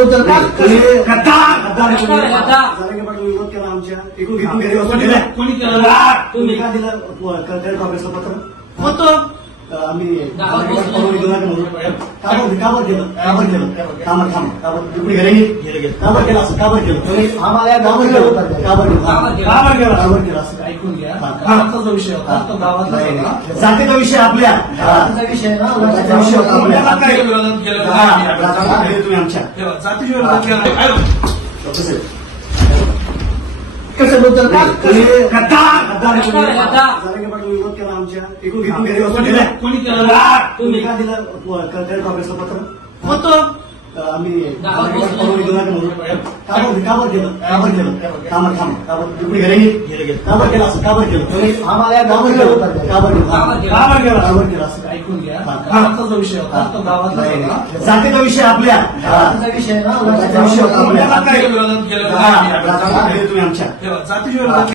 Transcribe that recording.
कशाबद्दल का विरोध केला आमच्या इथून घरी कोणी केलं तुम्ही का दिलं काँग्रेसचं पत्र होतं आम्ही काबर केलं असं काबर केलं आम्हाला काबर केलं असं ऐकून घ्या. गावाचा जो विषय होता तो गावातला जातीचा विषय आपल्या विषय ना विषय होता तुम्ही आमच्या जातीच्या विरोधात केला कशाबद्दल का विरोध केला आमच्या इथून घरी कोणी केलं तुम्ही का दिलं काँग्रेसचं पत्र होतं आम्ही काबर केलं घरी काबर केलं असं काबर केलं आम्हाला काबर केलं असं ऐकून घ्या. गावाचा जो विषय होता तो गावातला जातीचा विषय आपल्या विषय ना विषय होता तुम्ही आमच्या जातीच्या विरोधात